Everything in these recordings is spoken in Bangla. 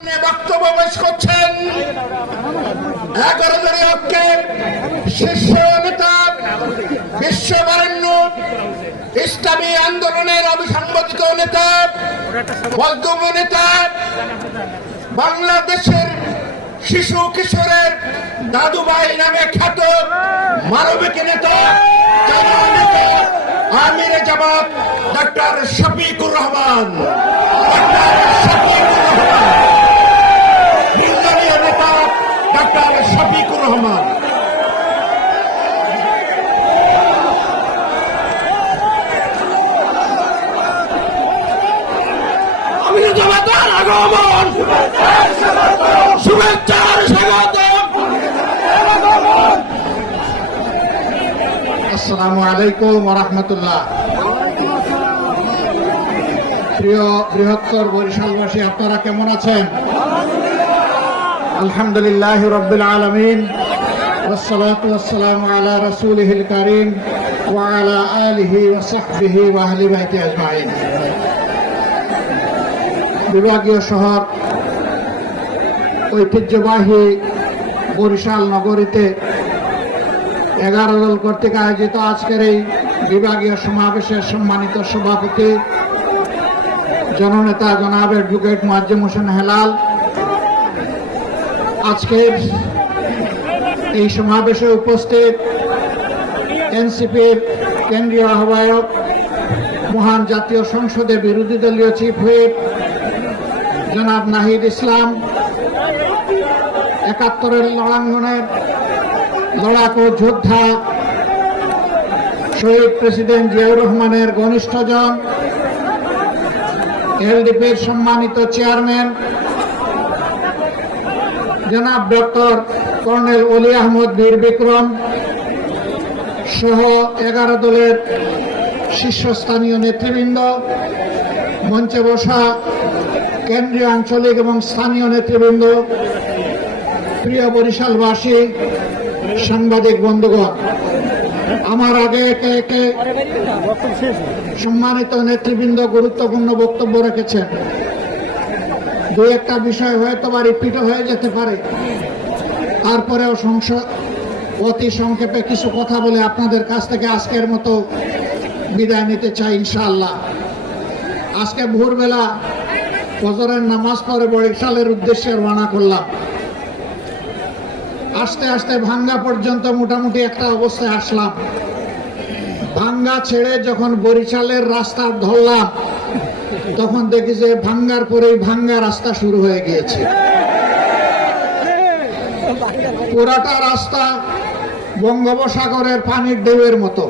বক্তব্য পেশ করছেন 11 জনের পক্ষে শীর্ষ নেতা, বিশ্ববরেণ্য ইসলামী আন্দোলনের অবিসংবাদিত নেতা, মজলুম নেতা, বাংলাদেশের শিশু কিশোরের দাদুভাই নামে খ্যাত মানবিক নেতা, আমির জামাত ডক্টর শফিকুর রহমান, নেতা ডক্টর শফিকুর রহমান। আমির জামাতের আগমন, শুভেচ্ছার স্বাগতম। আসসালামু আলাইকুম ওয়া রাহমাতুল্লাহ। প্রিয় বৃহত্তর বরিশালবাসী, আপনারা কেমন আছেন? আলহামদুলিল্লাহি রাব্বিল আলামিন, ওয়াসসালাতু ওয়াসসালামু আলা রাসূলিহিল কারীম ওয়া আলা আলিহি ওয়া সাহবিহি ওয়া আহলি বাইতি আজমাইন। বিভাগীয় শহর ঐতিহ্যবাহী বরিশাল নগরীতে 11 দল কর্তৃক আয়োজিত আজকের এই বিভাগীয় সমাবেশের সম্মানিত সভাপতি জননেতা জনাব অ্যাডভোকেট মুয়াজ্জেম হোসেন হেলাল, আজকের এই সমাবেশে উপস্থিত এনসিপির কেন্দ্রীয় আহ্বায়ক, মহান জাতীয় সংসদের বিরোধী দলীয় চিফ হুইপ জনাব নাহিদ ইসলাম, 71-এর রণাঙ্গনের লড়াকু যোদ্ধা শহীদ প্রেসিডেন্ট জিয়াউর রহমানের ঘনিষ্ঠজন, এলডিপির সম্মানিত চেয়ারম্যান জনাব ডক্টর কর্নেল অলি আহমদ বীর বিক্রম সহ 11 দলের শীর্ষস্থানীয় নেতৃবৃন্দ, মঞ্চে বসা কেন্দ্রীয়, আঞ্চলিক এবং স্থানীয় নেতৃবৃন্দ, প্রিয় বরিশালবাসী, সাংবাদিক বন্ধুগণ, আমার আগে একে একে সম্মানিত নেতৃবৃন্দ গুরুত্বপূর্ণ বক্তব্য রেখেছেন। দুই একটা বিষয় হয়তো বা রিপিট হয়ে যেতে পারে, তারপরেও অতি সংক্ষেপে কিছু কথা বলে আপনাদের কাছ থেকে আজকের মতো বিদায় নিতে চাই ইনশাআল্লাহ। আজকে ভোরবেলা ফজরের নামাজ পড়ে বরিশালের উদ্দেশ্যে রওনা করলাম। আস্তে আস্তে ভাঙ্গা পর্যন্ত মোটামুটি একটা অবস্থায় আসলাম। ভাঙ্গা ছেড়ে যখন বরিশালের রাস্তা ধরলাম, তখন দেখি যে ভাঙ্গার পরেই ভাঙ্গা রাস্তা শুরু হয়ে গিয়েছে। পুরাটা রাস্তা বঙ্গোপসাগরের পানির ঢেউয়ের মতো।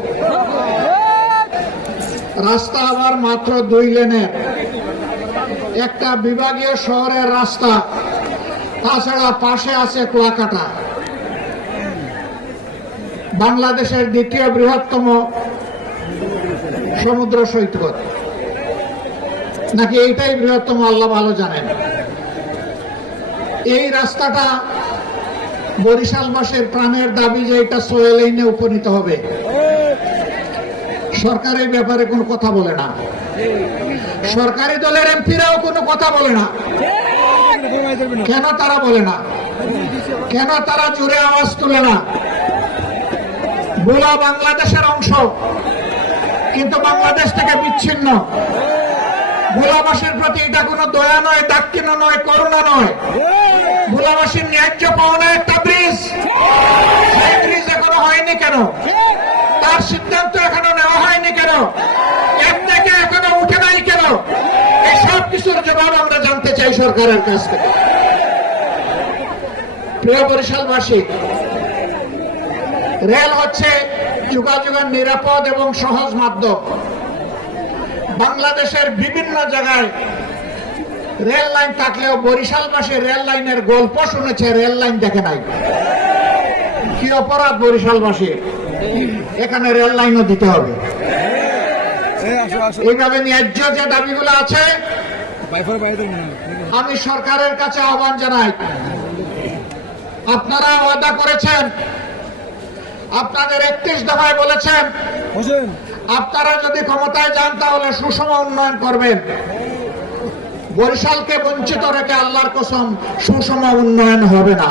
রাস্তা আবার মাত্র 2 লেনের, একটা বিভাগীয় শহরের রাস্তা, তাছাড়া পাশে আছে কুয়াকাটা, বাংলাদেশের দ্বিতীয় বৃহত্তম সমুদ্র সৈকত, নাকি এইটাই বৃহত্তম আল্লাহ ভালো জানেন। এই রাস্তাটা বরিশালবাসীর প্রাণের দাবি যে এটা 6 লেনে উপনীত হবে। সরকারের ব্যাপারে কোনো কথা বলে না, সরকারি দলের এমপিরাও কোনো কথা বলে না। কেন তারা বলে না? কেন তারা জোরে আওয়াজ তোলে না? ভোলা বাংলাদেশের অংশ, কিন্তু বাংলাদেশ থেকে বিচ্ছিন্ন। ভোলাবাসীর প্রতি এটা কোনো দয়া নয়, দাক্ষিণ্য নয়, করুণা নয়। ভোলাবাসীর ন্যায্য পাওনা একটা ব্রিজ, সেই ব্রিজ এখনো হয়নি কেন? তার সিদ্ধান্ত এখনো নেওয়া হয়নি কেন? এর থেকে এখনো উঠে নাই কেন? এই সব কিছুর জবাব আমরা জানতে চাই সরকারের কাছ থেকে। প্রিয় বরিশালবাসী, রেল হচ্ছে যোগাযোগের নিরাপদ এবং সহজ মাধ্যম। বাংলাদেশের বিভিন্ন জায়গায় রেল লাইন থাকলেও বরিশালবাসী রেল লাইনের গল্প শুনেছে, রেল লাইন দেখে নাই। কি অপরাধ বরিশালবাসী? এখানে রেল লাইনও দিতে হবে। এইভাবে ন্যায্য যে দাবিগুলো আছে, আমি সরকারের কাছে আহ্বান জানাই, আপনারা ওয়াদা করেছেন, আপনাদের 31 দফায় বলেছেন আপনারা যদি ক্ষমতায় যান তাহলে সুষম উন্নয়ন করবেন। বরিশালকে বঞ্চিত রেখে আল্লাহর কসম সুষম উন্নয়ন হবে না।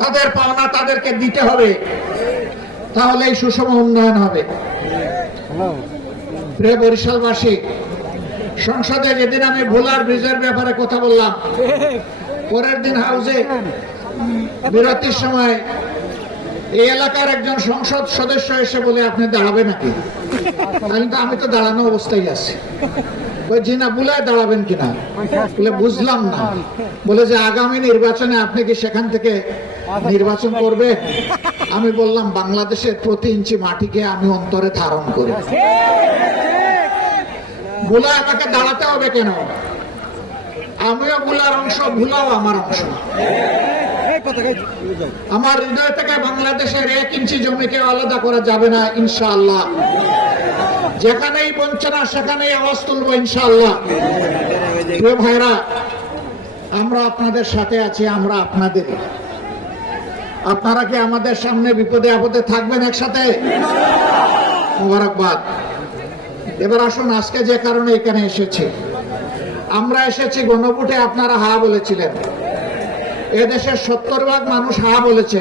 তাদের পাওনা তাদেরকে দিতে হবে, তাহলেই সুষম উন্নয়ন হবে। প্রিয় বরিশালবাসী, সংসদে যেদিন আমি ভোলার ব্রিজের ব্যাপারে কথা বললাম, পরের দিন হাউসে বিরতির সময় এই এলাকার একজন সংসদ সদস্য এসে বলে, আপনি দাঁড়াবেন নাকি? আমি তো দাঁড়ানো অবস্থায় আছি। জি না, বুলায় দাঁড়াবেন কিনা? বলে বুঝলাম না। বলে যে আগামী নির্বাচনে আপনি কি সেখান থেকে নির্বাচন করবে? আমি বললাম, বাংলাদেশের প্রতি ইঞ্চি মাটিকে আমি অন্তরে ধারণ করি। বুলায় আমাকে দাঁড়াতে হবে কেন? আমিও বুলার অংশ, ভুলাও আমার অংশ। আমার হৃদয় থেকে বাংলাদেশের 1 ইঞ্চি জমিকে আলাদা করা যাবে না ইনশাআল্লাহ। যেখানেই বঞ্চনা সেখানেই আওয়াজ তুলবো ইনশাআল্লাহ। প্রিয় ভাইরা, আমরা আপনাদের সাথে আছি, আমরা আপনাদের। আপনারা কি আমাদের সামনে বিপদে আপদে থাকবেন একসাথে? মোবারকবাদ। এবার আসুন, আজকে যে কারণে এখানে এসেছি, আমরা এসেছি গণভোটে আপনারা হা বলেছিলেন। এদেশের 70% মানুষ হা বলেছে।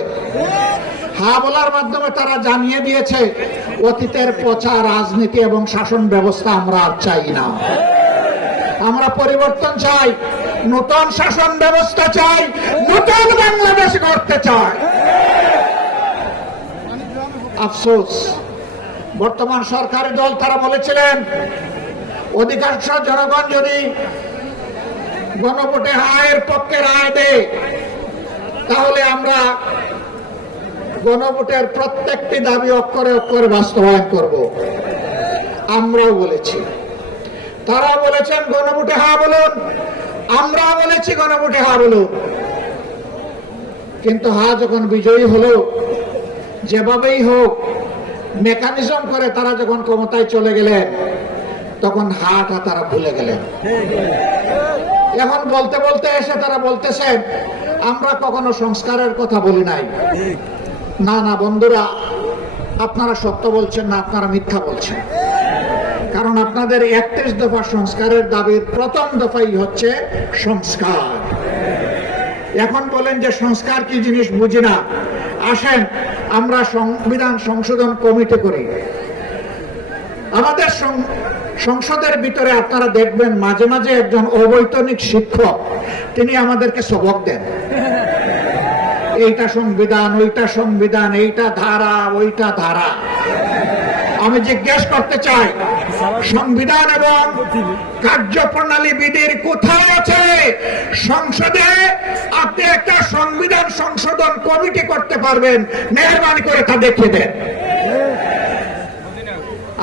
হা বলার মাধ্যমে তারা জানিয়ে দিয়েছে অতীতের পচা রাজনীতি এবং শাসন ব্যবস্থা আমরা আর চাই না। আমরা পরিবর্তন চাই, নতুন শাসন ব্যবস্থা চাই, নতুন বাংলাদেশ গড়তে চাই। আফসোস, বর্তমান সরকারি দল তারা বলেছিলেন অধিকাংশ জনগণ যদি গণভোটে হায়ের পক্ষে রায় দেয় তাহলে আমরা গণভোটের প্রত্যেকটি দাবি অক্ষরে অক্ষরে বাস্তবায়ন করব। আমরাও বলেছি, তারা বলেছেন গণভোটে হা বলুন, আমরা বলেছি গণভোটে হা বলুন। কিন্তু হা যখন বিজয়ী হলো, যেভাবেই হোক মেকানিজম করে তারা যখন ক্ষমতায় চলে গেলেন, তখন হাটা তারা ভুলে গেলেন। এখন বলতে বলতে এসে তারা বলতেছেন আমরা কখনো সংস্কারের কথা বলি নাই। না না বন্ধুরা, আপনারা সত্য বলছেন না, আপনারা মিথ্যা বলছেন। কারণ আপনাদের 31 দফা সংস্কারের দাবির প্রথম দফাই হচ্ছে সংস্কার। এখন বলেন যে সংস্কার কি জিনিস বুঝি না। আসেন আমরা সংবিধান সংশোধন কমিটি করি। আমাদের সংসদের ভিতরে আপনারা দেখবেন মাঝে মাঝে একজন অবৈতনিক শিক্ষক তিনি আমাদেরকে সবক দেন। এইটা সংবিধান, ওইটা সংবিধান, এইটা ধারা, ওইটা ধারা। আমি জিজ্ঞেস করতে চাই, সংবিধান এবং কার্যপ্রণালী বিধির কোথায় আছে? সংসদে আপনি একটা সংবিধান সংশোধন কমিটি করতে পারবেন, মেহরবানি করে তা দেখিয়ে দেন।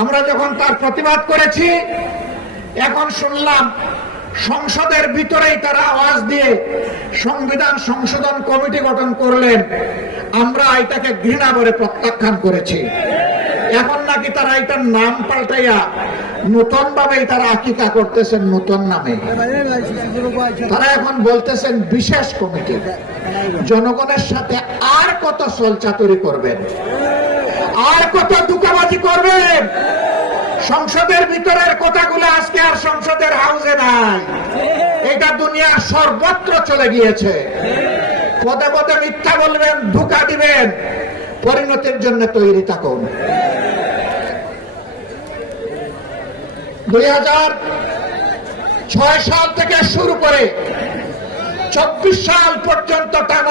আমরা যখন তার প্রতিবাদ করেছি, এখন শুনলাম সংসদের ভিতরেই তারা আওয়াজ দিয়ে সংবিধান সংশোধন কমিটি গঠন করলেন। আমরা এটাকে ঘৃণা করে প্রত্যাখ্যান করেছি। এখন নাকি তারা এটার নাম পাল্টাইয়া নতুন ভাবে তারা আকিকা করতেছেন নতুন নামে। তারা এখন বলতেছেন বিশেষ কমিটি। জনগণের সাথে আর কত ছলচাতুরি করবেন, আর কত দুঃখবাজি করবেন? সংসদের ভিতরের কথাগুলো আজকে আর সংসদের হাউসে নাই, এটা দুনিয়ার সর্বত্র চলে গিয়েছে। পদে পদে মিথ্যা বলবেন, ধোঁকা দিবেন, পরিণতির জন্য তৈরি থাকুন। 2006 সাল থেকে শুরু করে 24 সাল পর্যন্ত টানা